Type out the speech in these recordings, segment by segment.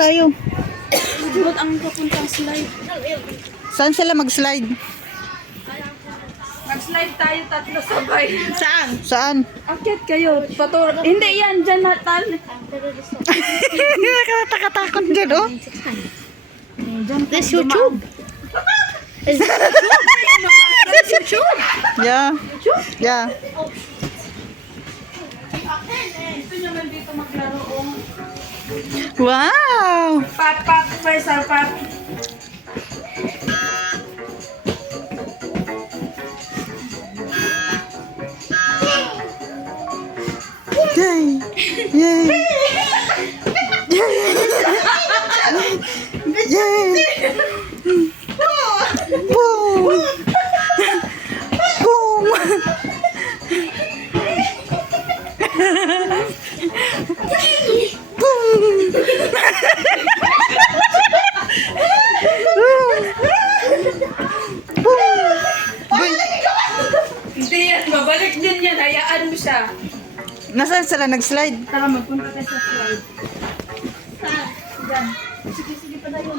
tayo. Doon ang papuntang slide. Saan sila mag-slide? Mag-slide tayo tatlo sabay. Saan? Saan? Akit kayo. Hindi yan, dyan natal. Nakakatakot dyan, oh. This YouTube. Is this YouTube? Yeah. Yeah. Ito naman dito maglaro. Wow! Pat, Faisal, pat. Yay! Yay! Yay! Boom! Boom! Hindi yan, babalik din yan. Hayaan mo siya. Nasaan sila nag-slide? Tara, magpunta tayo sa slide. Saan? Diyan. Sige pa tayo.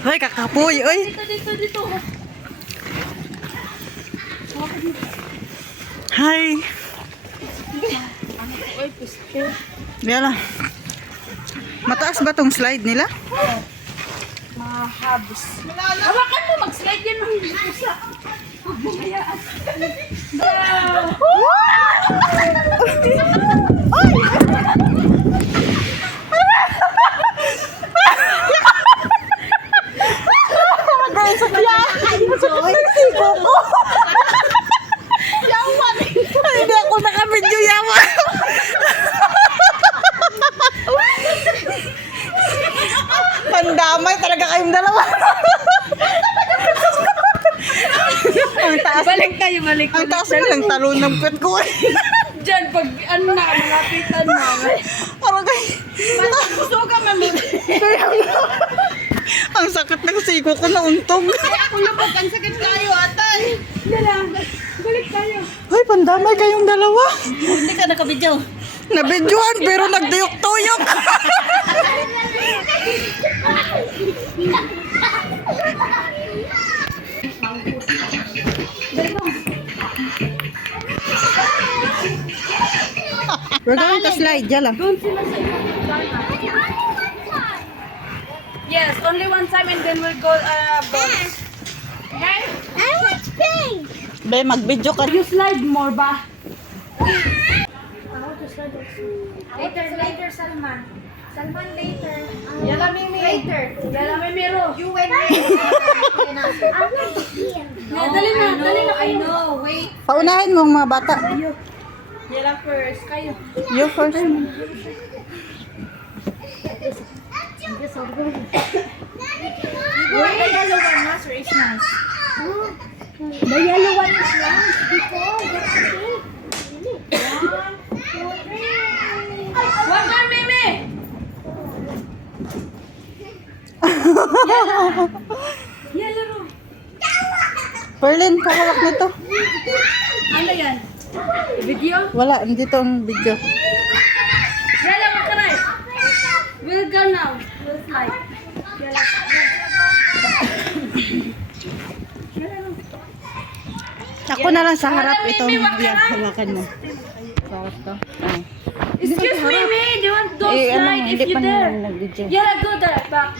Hoy, kakapoy, oy! Dito. Hi! Oy, puste. Yala. Mataas ba tong slide nila? Mahabos. Hawakan mo, mag-slide yan ng isa. Hayaan. Hindi ako nakabidyo yaman. Pandamay talaga kayong dalawa. Ang taas. Balik tayo. Ang taas mo lang talon ng pet ko. Diyan, pag ano na, malapitan mo. Parang kay... Gusto ka mamit. Ang sakit ng siko ko na untog. Kung napag, ang sakit tayo, atay. Balik tayo. Hoy, pandamay kayong dalawa. Hindi ka nakabidyo. Nabidyoan pero nagduyok-tuyok. We're going to slide, yala. Doon sila sa Yes, only one time and then we'll go bonus. Okay? I want pink. Be, mag-video ka. You slide more ba? Later, Salman. Salman, later. Yala Mimi. Later. Yala Mimiro. You and me. I want to hear. Dali na. I know. Wait. Paunahin mo ang mga bata. Yala first. Kayo. You first. Wait, the yellow one, Nasser, is nice. The yellow one is nice before. That's pink. One, two, three. One more, Mimi. Yala ro. Perlin, pakawak nito. Ano yan? Video? Wala, dito ang video. Yala, magkaray. We'll go now. We'll slide. Yala. Ako na lang sa harap itong yan, hawakan mo. Sa harap to. Ay. Excuse me, Mimi. Do you want to slide if you dare? Yala, go there. Back.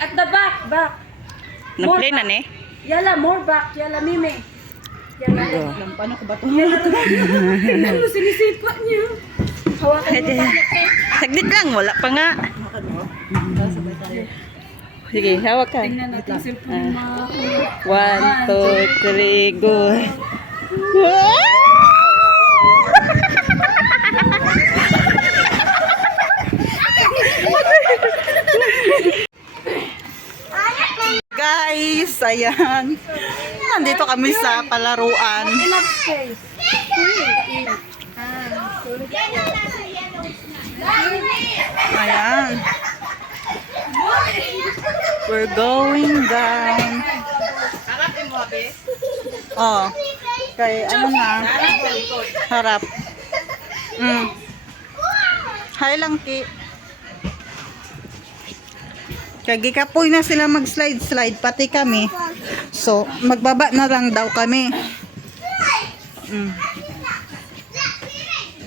At the back. Nag-play na ne? Yala, more back. Yala, Mimi. Yala. Paano ko ba ito? Ano, sinisipa niyo? Hawakan mo pa. Saglit lang, wala pa nga. Sige, hawak ka. Tingnan natin yung cellphone mo. 1, 2, 3, go. Guys, ayan. Nandito kami sa palaruan. Enough space. Ayan. We're going down. Oh. Kay ano na, harap. Hi lang ki. Kaya gikapoy na sila mag-slide pati kami. So, magbaba na lang daw kami.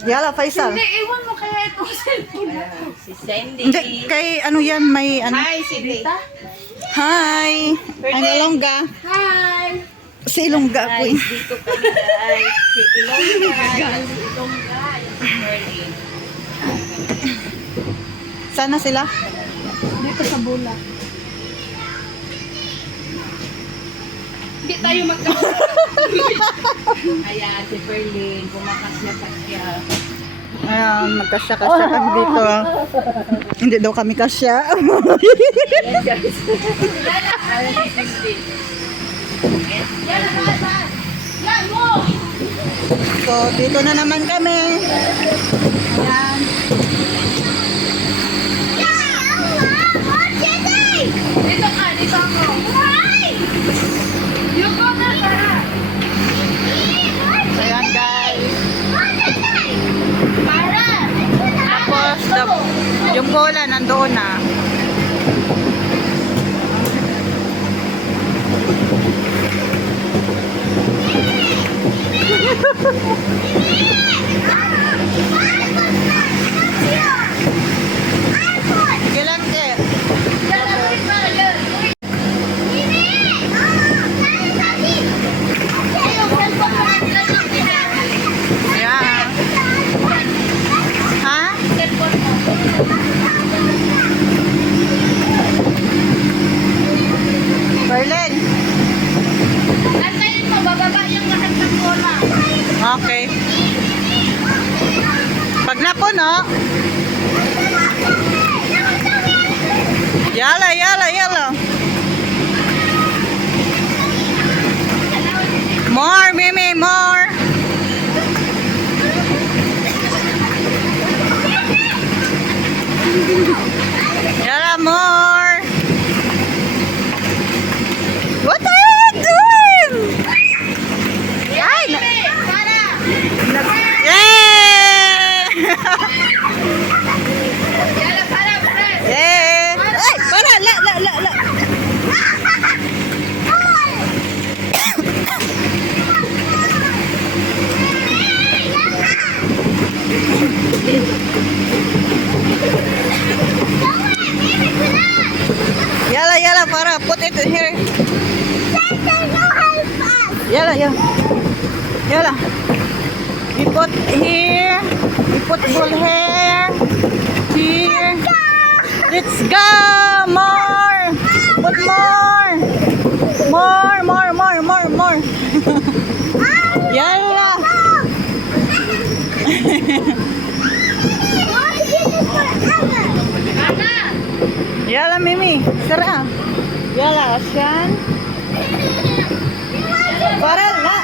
Yala, Faisal. Hindi, iwan mo kaya itong cellphone. Si Sandy. Hindi, kay ano yan, may ano. Hi, Cindy. Hi. Ang ilongga. Hi! Si ilongga ko. Guys, dito kami guys. Si Ilongga. Si Ilongga. Yung si Merlin. Sana sila? Dito sa bula. Hindi tayo magkakasya. Ayan, si Merlin. Kumakasya-kasya. Ayan, magkasya-kasya kami dito. Hindi daw kami kasya. Ayan guys. Ayan si Cindy. Yan, lahat! Yan mo! So, dito na naman kami. Ayan. Dito ka, dito ako. Yung ko na, Sarah. Ayan guys. Para! Tapos, yung bola nandoon na. Kailan ke? Ayan. Ha? Berlin. Antayin mo, bababa yung lahat ng bola. Okay. Pag napuno. Yala, yala, yala. More, Mimi, more. Yala, more. What are you doing? Ay, Para! yay! Yan, para, press! Yay! Ay, para, la. Yala, para, put it here. Yala. Yala. You put here. You put ball here. Here. Let's go! More! Put more! More! Yala! Ana! Yala, Mimi. Sara. Yala, Asyan. Para la.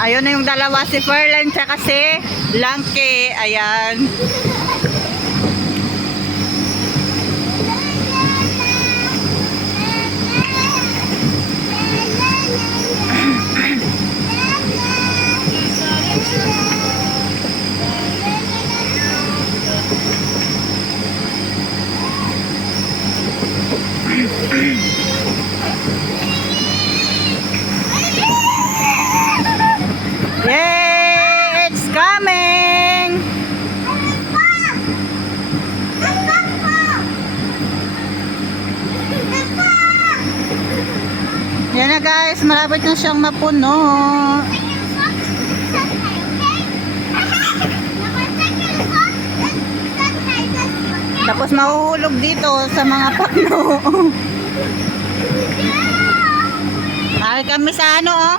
Ayun na yung dalawa, si Ferlan tsaka si Langke. Ayan. Yay! It's coming! Yan na guys, malapit na siyang mapuno. Tapos mahuhulog dito sa mga puno. Ay kami sa ano oh.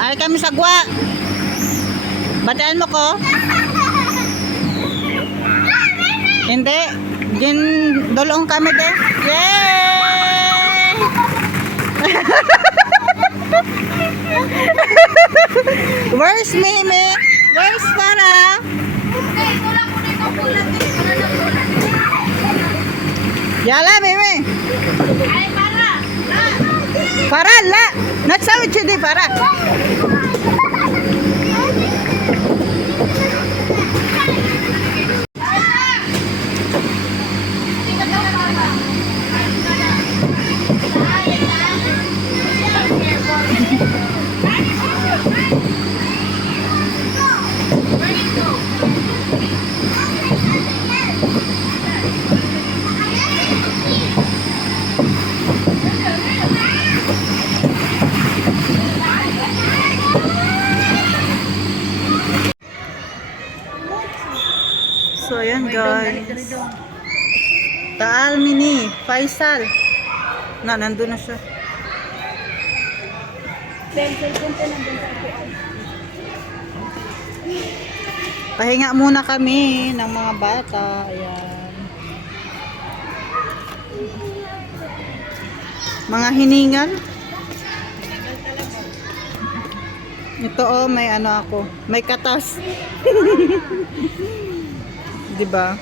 Ay kami sa gwa. Bataan mo ko? Hindi. Din dolong kami din. Yay! Where's Mimi? Where's Farah? Hey, kulang mo na itong bulat. Wala na bulat. Yala, meme. Ay, para! Para, la. Nagsawi siya di, para. So, ayan guys. Taal mini, Faisal. Nandun na siya. Pahinga muna kami ng mga bata. Ayan. Mga hiningal. Ito oh, may ano ako. May katas. Diba?